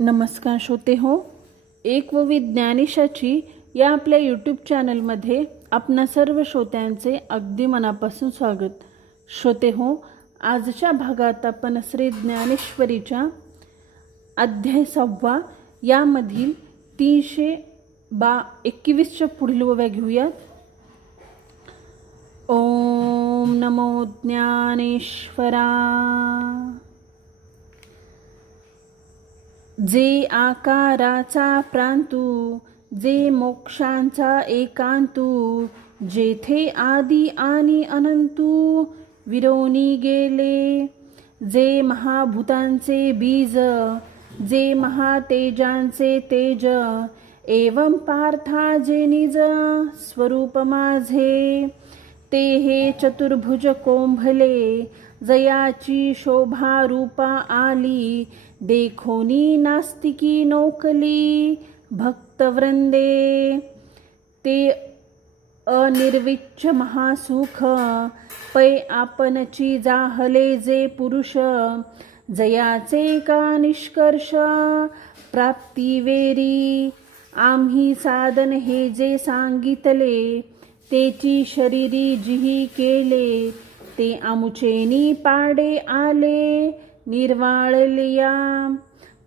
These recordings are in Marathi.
नमस्कार श्रोते हो, एक व ज्ञानेशाची या आपल्या यूट्यूब चॅनलमध्ये आपणा सर्व श्रोत्यांचे अगदी मनापासून स्वागत. श्रोते हो, आजच्या भागात आपण श्री ज्ञानेश्वरीच्या अध्याय 6 यामधील 321च्या पुढील ओव्या घेऊयात. ओम नमो ज्ञानेश्वरा. जे आकाराचा प्रांतू, जे मोक्षांचा एकांतू, जेथे आदी आणि अनंतू विरोनी गेले, जे महाभूतांचे बीज, जे महातेजांचे तेज, एवं पार्था जे निज स्वरूप माझे, ते हे चतुर्भुज कोंभले, जयाची शोभा रूपा आली, देखोनी नास्तिकी नोकली भक्तवृंदे. ते अनिर्विच्छ महासुख, पै आपणची जाहले जे पुरुष, जयाचे का निष्कर्ष प्राप्तिवेरी. आम्ही साधन हे जे सांगितले, तेची शरीरी जिही केले, ते आमुचेनी पाडे आले निर्वाळलिया.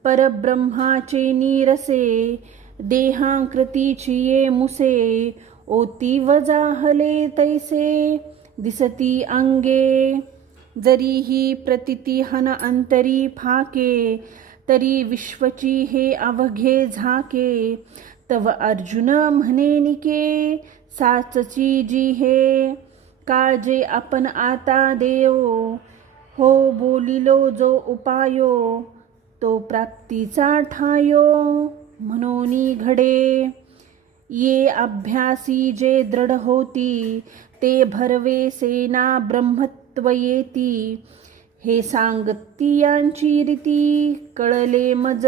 परब्रह्माचे नीरसे, देहांकृतीची ये मुसे, ओती वजाहले तैसे दिसती अंगे. जरीही प्रतिती हन अंतरी फाके, तरी विश्वची हे अवघे झाके. तव अर्जुन म्हणे निके, साचची जी हे, काजे आपण आता देव. हो बोलिलो जो उपायो, तो प्राप्तीचा ठायो म्हणोनी घडे. ये अभ्यासी जे दृढ होती, ते भरवे सेना ब्रह्मत्व येती. हे सांगती यांची रीती, कळले मज.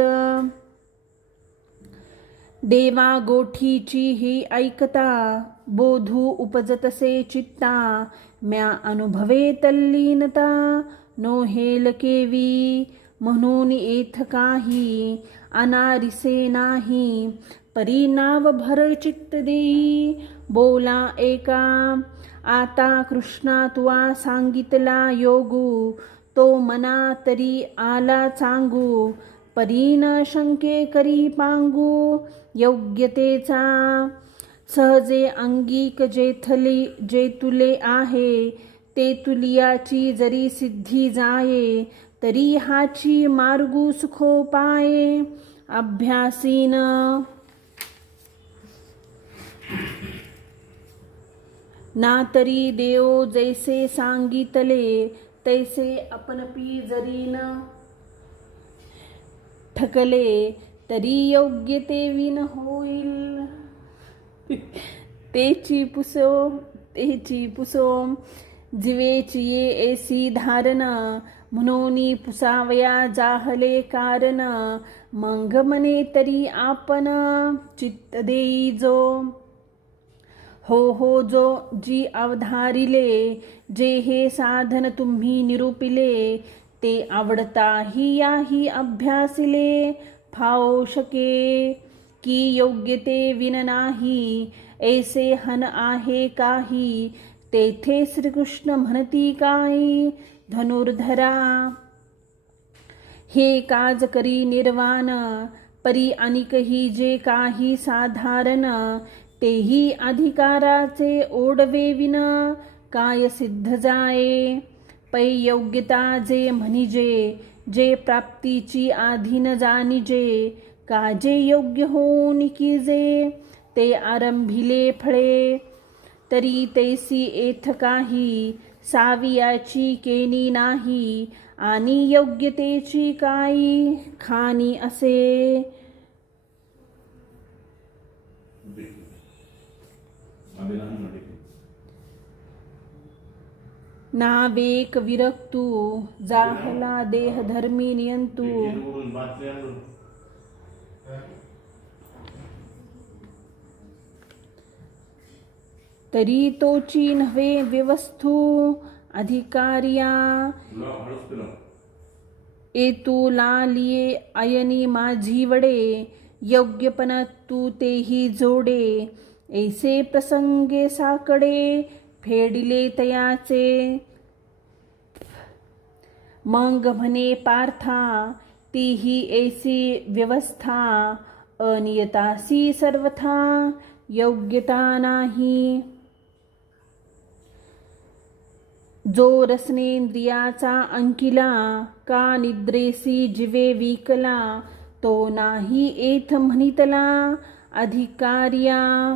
देवा गोठीची ही ऐकता, बोधू उपजतसे चित्ता. म्या अनुभवे तल्लीनता, नोहेल केवी. म्हणून येथ काही अनारिसे नाही, परी नाव भर चित्त देई. बोला एका आता कृष्णा तुवा सांगितला योगू, तो मना तरी आला चांगू. परीन शंके करी पांगू, योग्यतेचा सहजे अंगीक जे तुले आहे. ते तुलियाची जरी सिद्धी जाये, तरी हाची मार्गू सुखोपाये. अभ्यासीन ना तरी देव जैसे सांगितले, तैसे आपणपी जरी न ठकले, तरी योग्य ते विन होईल. तेची पुसो जीवेची ये ऐसी धारण, म्हणून पुसावया जाहले कारण. मंग मने तरी आपण चित्त देई जो. हो जो जी अवधारिले, जे हे साधन तुम्ही निरूपिले, ते आवडताही याही अभ्यासिले फावो शके. की योग्य ते विन नाही, ऐसे हन आहे काही. तेथे श्रीकृष्ण म्हणती काही धनुर्धरा. हे काज करी निर्वाण, परी अनिकही जे काही साधारण. तेही अधिकाराचे ओढवे विन, काय सिद्ध जाये. पै योग्यता जे म्हणिजे, जे प्राप्तीची आधीन जाणिजे. काजे योग्य होऊन कीजे, ते आरंभिले फळे. तरी तैसी येथ काही, सावियाची केनी नाही. आणि योग्यतेची काही खाणी असे. नावेक विरक्तू, जाहला देहधर्मी नियंतू. तरी तोची नव्हे व्यवस्थू, अधिकार्या. तू लालिये अयनी माझी वडे, योग्यपणा तू तेही जोडे. ऐसे प्रसंगे साकडे, फेडिले तयाचे. मग म्हणे पार्था, तीही ऐसी व्यवस्था. अनियतासी सर्वथा, योग्यता नाही. जो रसनेंद्रियाचा अंकिला, का निद्रेसी जिवे विकला. तो नाही एथ म्हणितला अधिकार्या.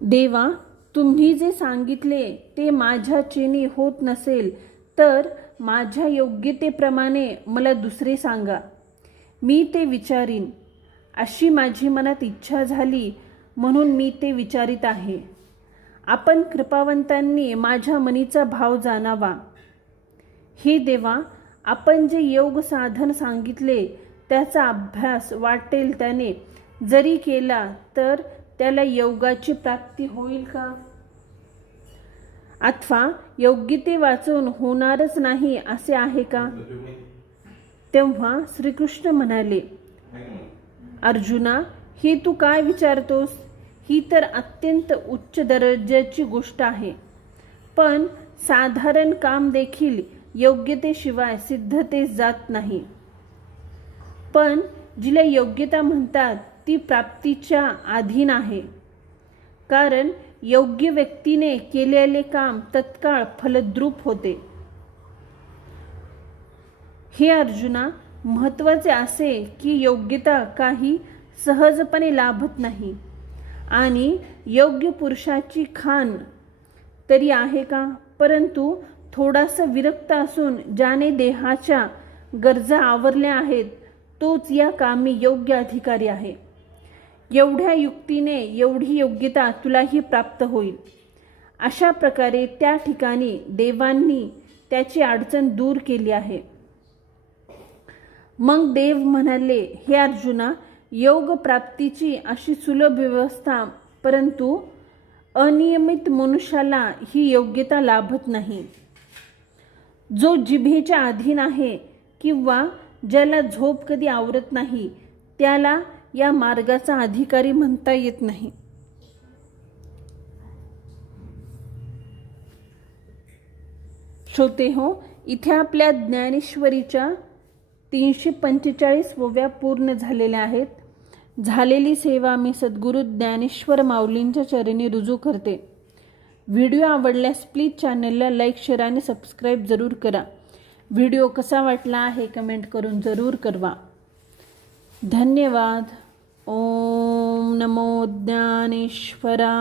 देवा, तुम्ही जे सांगितले ते माझ्याचेनी होत नसेल तर माझ्या योग्यतेप्रमाणे मला दुसरे सांगा, मी ते विचारीन. अशी माझी मनात इच्छा झाली म्हणून मी ते विचारित आहे. आपण कृपावंतांनी माझ्या मनीचा भाव जाणावा. हे देवा, आपण जे योग साधन सांगितले त्याचा अभ्यास वाटेल त्याने जरी केला तर त्याला योगाची प्राप्ती होईल का? अथवा योग्यते वाचून होणारच नाही असे आहे का? तेव्हा श्रीकृष्ण म्हणाले, अर्जुना, हे तू काय विचारतोस? ही तर अत्यंत उच्च दर्जाची गोष्ट आहे. पण साधारण काम देखील योग्यतेशिवाय सिद्धतेस जात नाही. पण जिला योग्यता म्हणतात ती प्राप्तीच्या अधीन आहे. कारण योग्य व्यक्तीने केलेले काम तत्काळ फलद्रूप होते. हे अर्जुना, महत्त्वाचे असे की योग्यता काही सहजपणे लाभत नाही. आणि योग्य पुरुषाची खाण तरी आहे का? परंतु थोडासा विरक्त असून ज्याने देहाच्या गरजा आवरल्या आहेत तोच या कामी योग्य अधिकारी आहे. एवढ्या युक्तीने एवढी योग्यता तुलाही प्राप्त होईल. अशा प्रकारे त्या ठिकाणी देवांनी त्याची अडचण दूर केली आहे. मग देव म्हणाले, हे अर्जुना, योग प्राप्तीची अशी सुलभ व्यवस्था परंतु अनियमित मनुष्याला ही योग्यता लाभत नाही. जो जिभेच्या अधीन आहे किंवा ज्याला झोप कधी आवरत नाही त्याला या मार्गाचा अधिकारी म्हणता येत नाही. श्रोते हो, इथे आपल्या ज्ञानेश्वरीच्या 345व्या पूर्ण झालेल्या आहेत. झालेली सेवा मी सद्गुरू ज्ञानेश्वर माऊलींच्या चरणी रुजू करते. व्हिडिओ आवडल्यास प्लीज चॅनलला लाईक, शेअर आणि सबस्क्राईब जरूर करा. व्हिडिओ कसा वाटला आहे कमेंट करून जरूर कळवा. धन्यवाद. ओम नमो ज्ञानेश्वरा.